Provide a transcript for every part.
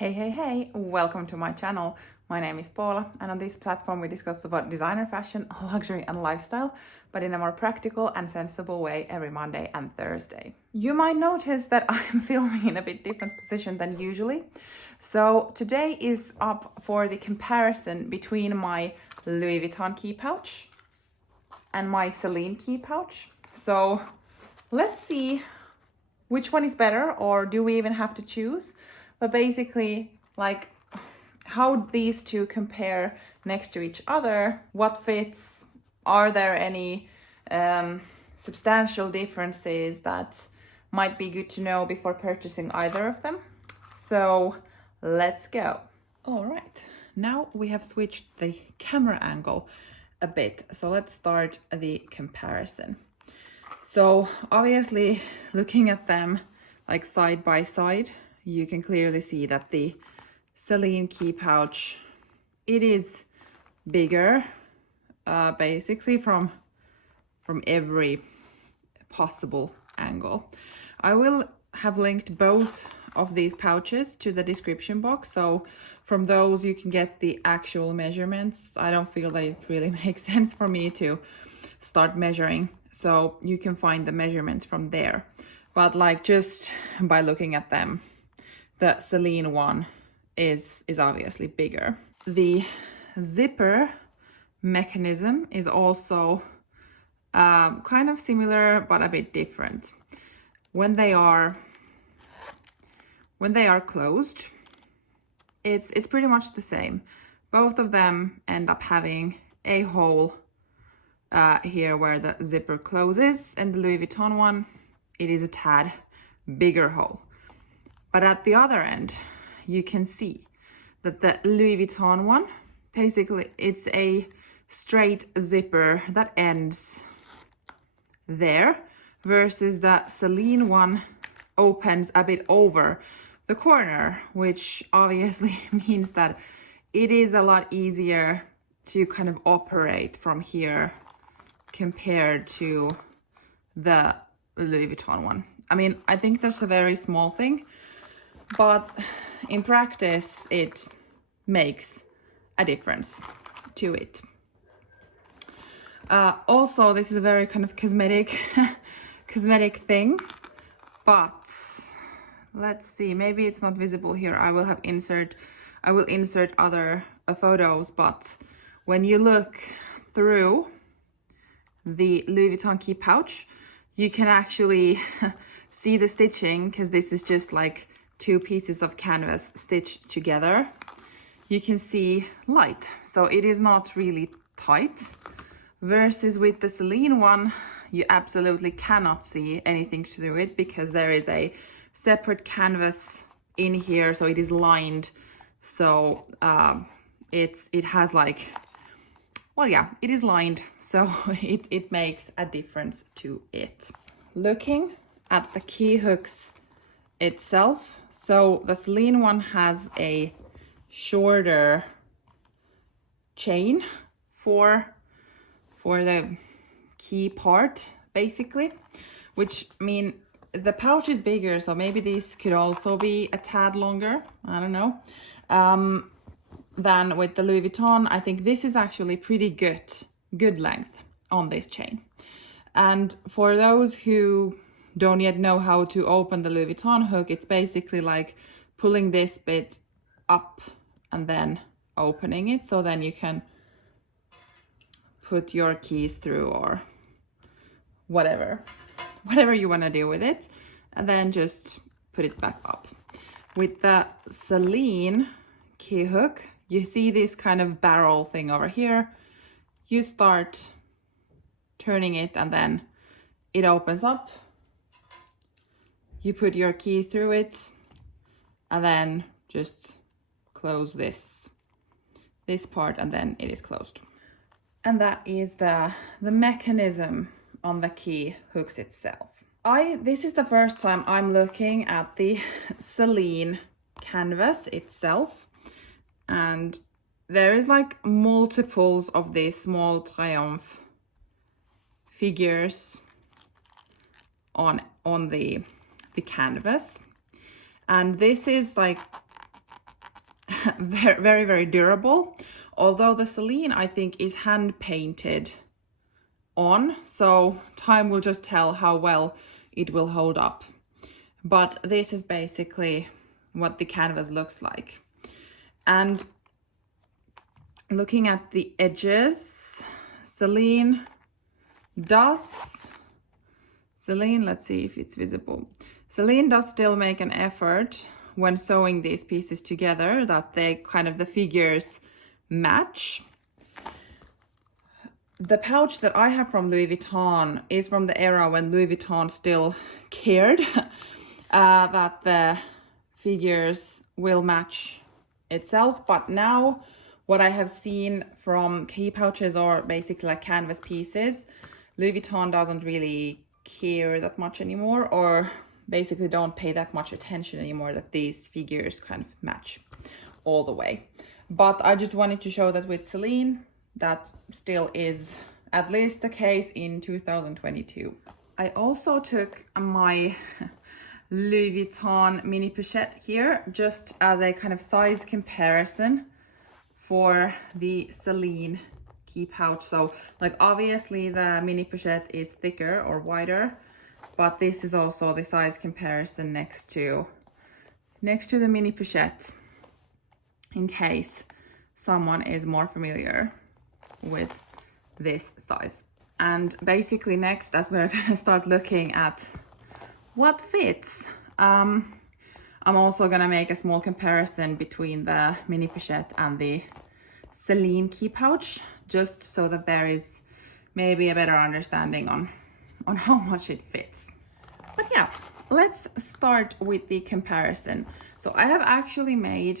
Hey, welcome to my channel. My name is Paula, and on this platform we discuss about designer fashion, luxury and lifestyle, but in a more practical and sensible way every Monday and Thursday. You might notice that I'm filming in a bit different position than usually. So today is up for the comparison between my Louis Vuitton Key Pouch and my Celine Key Pouch. So let's see which one is better, or do we even have to choose? But basically, like how these two compare next to each other, what fits, are there any substantial differences that might be good to know before purchasing either of them. So let's go. All right, now we have switched the camera angle a bit. So let's start the comparison. So obviously looking at them like side by side, you can clearly see that the Celine Key Pouch, it is bigger, basically from every possible angle. I will have linked both of these pouches to the description box, so from those you can get the actual measurements. I don't feel that it really makes sense for me to start measuring, so you can find the measurements from there. But like just by looking at them, the Celine one is obviously bigger. The zipper mechanism is also kind of similar but a bit different. When they are closed, it's pretty much the same. Both of them end up having a hole here where the zipper closes, and the Louis Vuitton one, it is a tad bigger hole. But at the other end, you can see that the Louis Vuitton one, basically it's a straight zipper that ends there, versus the Celine one opens a bit over the corner, which obviously means that it is a lot easier to kind of operate from here compared to the Louis Vuitton one. I mean, I think that's a very small thing, but in practice it makes a difference to it. Also, this is a very kind of cosmetic thing, but let's see, maybe it's not visible here. I will insert other photos, but when you look through the Louis Vuitton Key Pouch, you can actually see the stitching, because this is just like two pieces of canvas stitched together. You can see light, so it is not really tight, versus with the Celine one, you absolutely cannot see anything through it because there is a separate canvas in here, so it is lined. So it has like, well, yeah, it is lined, so it makes a difference to it. Looking at the key hooks itself, so the Celine one has a shorter chain for the key part, basically, which mean the pouch is bigger, so maybe this could also be a tad longer, I don't know, than with the Louis Vuitton. I think this is actually pretty good length on this chain. And for those who don't yet know how to open the Louis Vuitton hook, it's basically like pulling this bit up and then opening it, so then you can put your keys through or whatever you want to do with it, and then just put it back up. With the Celine key hook, you see this kind of barrel thing over here. You start turning it and then it opens up. You put your key through it and then just close this part, and then it is closed. And that is the mechanism on the key hooks itself. This is the first time I'm looking at the Celine canvas itself, and there is like multiples of these small triumph figures on the canvas, and this is like very, very, very durable. Although the Celine, I think, is hand painted on, so time will just tell how well it will hold up. But this is basically what the canvas looks like. And looking at the edges, Celine, let's see if it's visible. Celine does still make an effort when sewing these pieces together that they kind of the figures match. The pouch that I have from Louis Vuitton is from the era when Louis Vuitton still cared that the figures will match itself. But now what I have seen from key pouches or basically like canvas pieces, Louis Vuitton doesn't really care that much anymore, or basically don't pay that much attention anymore that these figures kind of match all the way. But I just wanted to show that with Celine, that still is at least the case in 2022. I also took my Louis Vuitton mini pochette here just as a kind of size comparison for the Celine Key Pouch. So like obviously the mini pochette is thicker or wider, but this is also the size comparison next to the mini pochette in case someone is more familiar with this size. And basically next, as we're gonna start looking at what fits, I'm also gonna make a small comparison between the mini pochette and the Celine Key Pouch, just so that there is maybe a better understanding on how much it fits. But yeah, let's start with the comparison. So I have actually made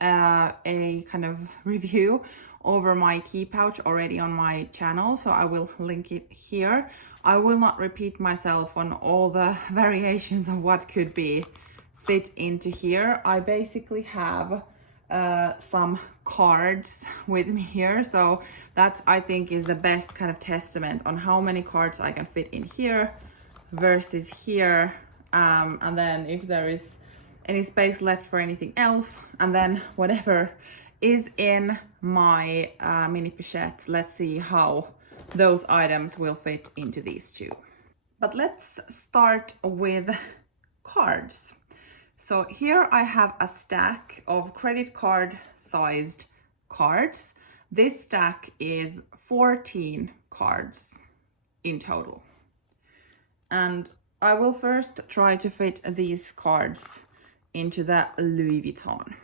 a kind of review over my key pouch already on my channel, so I will link it here. I will not repeat myself on all the variations of what could be fit into here. I basically have some cards with me here, so that's, I think, is the best kind of testament on how many cards I can fit in here versus here, and then if there is any space left for anything else, and then whatever is in my mini pochette. Let's see how those items will fit into these two. But let's start with cards. So here I have a stack of credit card sized cards. This stack is 14 cards in total. And I will first try to fit these cards into the Louis Vuitton.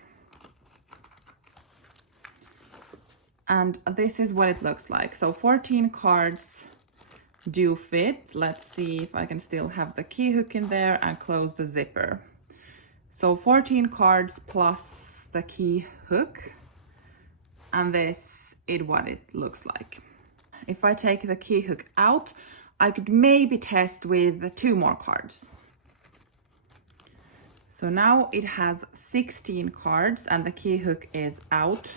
And this is what it looks like. So 14 cards do fit. Let's see if I can still have the key hook in there and close the zipper. So 14 cards plus the key hook. And this is what it looks like. If I take the key hook out, I could maybe test with 2 more cards. So now it has 16 cards and the key hook is out.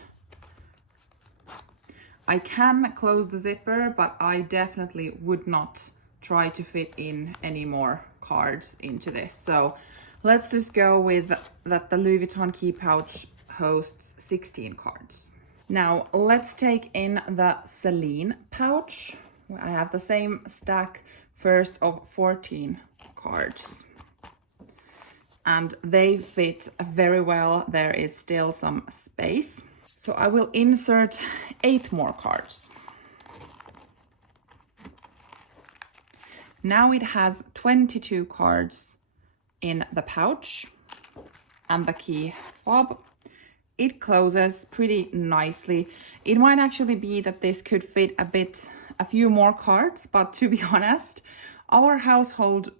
I can close the zipper, but I definitely would not try to fit in any more cards into this. So let's just go with that the Louis Vuitton Key Pouch hosts 16 cards. Now let's take in the Celine pouch. I have the same stack first of 14 cards. And they fit very well. There is still some space. So I will insert 8 more cards. Now it has 22 cards in the pouch and the key fob. It closes pretty nicely. It might actually be that this could fit a few more cards, but to be honest, our household,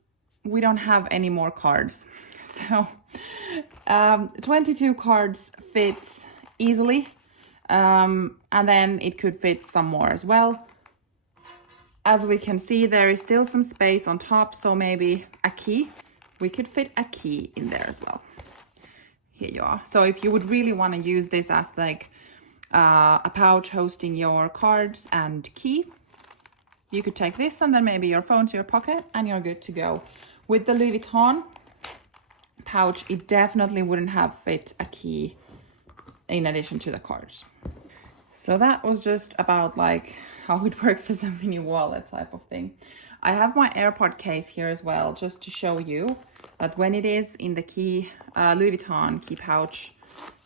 we don't have any more cards. So 22 cards fit easily, and then it could fit some more as well. As we can see, there is still some space on top, so maybe a key. We could fit a key in there as well. Here you are. So if you would really want to use this as like a pouch hosting your cards and key, you could take this and then maybe your phone to your pocket and you're good to go. With the Louis Vuitton pouch, it definitely wouldn't have fit a key in addition to the cards. So that was just about like how it works as a mini wallet type of thing. I have my AirPod case here as well, just to show you that when it is in the Louis Vuitton Key Pouch,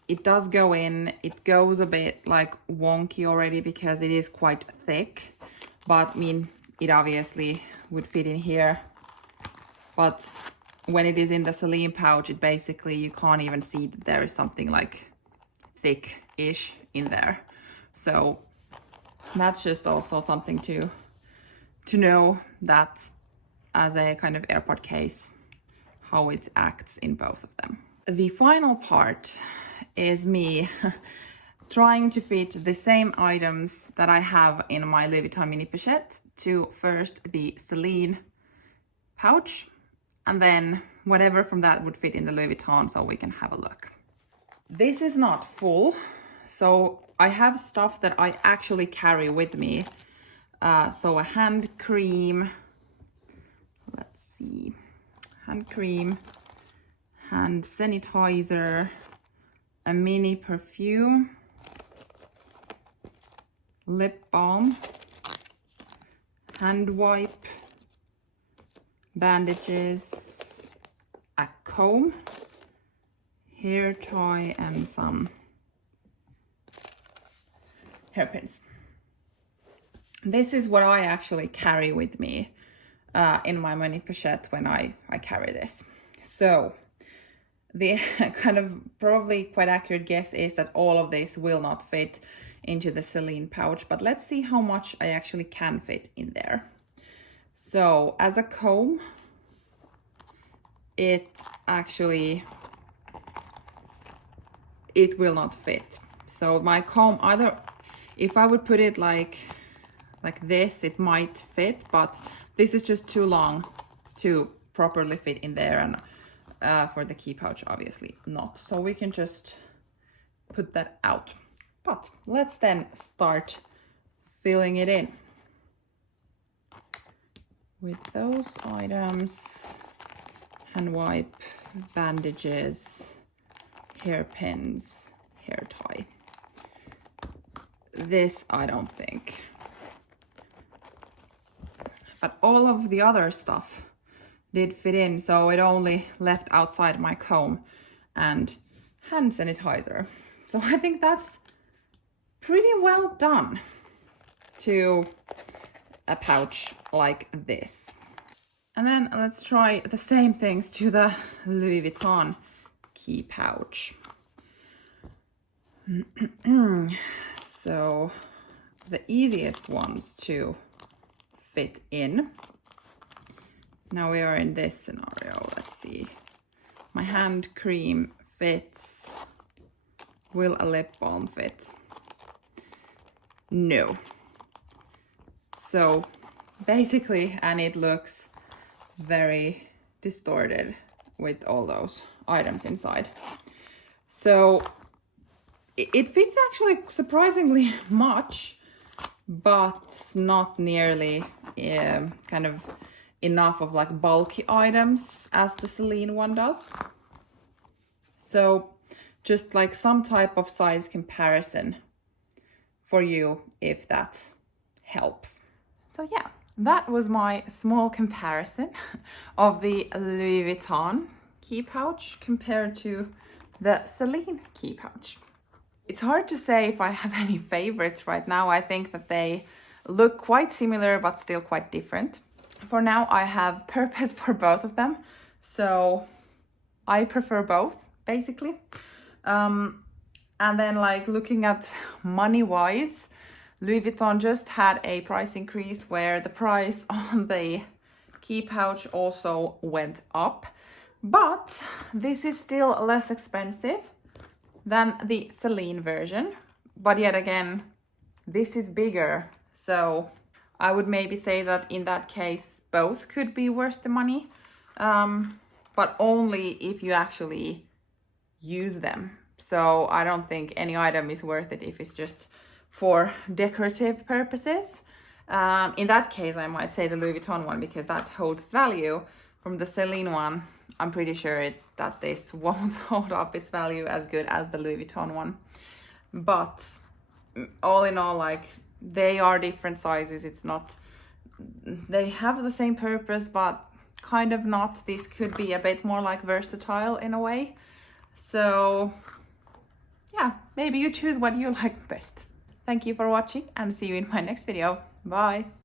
it does go in. It goes a bit like wonky already because it is quite thick, but I mean, it obviously would fit in here. But when it is in the Celine pouch, it basically, you can't even see that there is something like thick-ish in there. So that's just also something to know, that as a kind of AirPod case, how it acts in both of them. The final part is me trying to fit the same items that I have in my Louis Vuitton mini pochette to first the Celine pouch, and then whatever from that would fit in the Louis Vuitton, so we can have a look. This is not full, so I have stuff that I actually carry with me. So a hand cream, let's see, hand cream, hand sanitizer, a mini perfume, lip balm, hand wipe, bandages, a comb, hair tie, and some hairpins. This is what I actually carry with me in my mini pochette when I carry this. So the kind of probably quite accurate guess is that all of this will not fit into the Celine pouch, but let's see how much I actually can fit in there. So as a comb, it will not fit. So my comb, either if I would put it like this, it might fit, but this is just too long to properly fit in there, and for the key pouch obviously not. So we can just put that out. But let's then start filling it in with those items: hand wipe, bandages, hairpins, hair tie. This I don't think. But all of the other stuff did fit in, so it only left outside my comb and hand sanitizer. So I think that's pretty well done to a pouch like this. And then let's try the same things to the Louis Vuitton Key Pouch. So the easiest ones to fit in. Now we are in this scenario. Let's see. My hand cream fits. Will a lip balm fit? No. So basically, and it looks very distorted with all those items inside. So it fits actually surprisingly much, but not nearly kind of enough of like bulky items as the Celine one does. So just like some type of size comparison for you, if that helps. So yeah, that was my small comparison of the Louis Vuitton key pouch compared to the Celine key pouch. It's hard to say if I have any favorites right now. I think that they look quite similar but still quite different. For now, I have purpose for both of them, so I prefer both basically. And then like looking at money-wise, Louis Vuitton just had a price increase where the price on the key pouch also went up, but this is still less expensive than the Celine version. But yet again, this is bigger, so I would maybe say that in that case, both could be worth the money, but only if you actually use them. So I don't think any item is worth it if it's just for decorative purposes. In that case, I might say the Louis Vuitton one, because that holds value. From the Celine one, I'm pretty sure that this won't hold up its value as good as the Louis Vuitton one. but all in all, like, they are different sizes. It's not, they have the same purpose, but kind of not. This could be a bit more like versatile in a way. So yeah, maybe you choose what you like best. Thank you for watching and see you in my next video. Bye.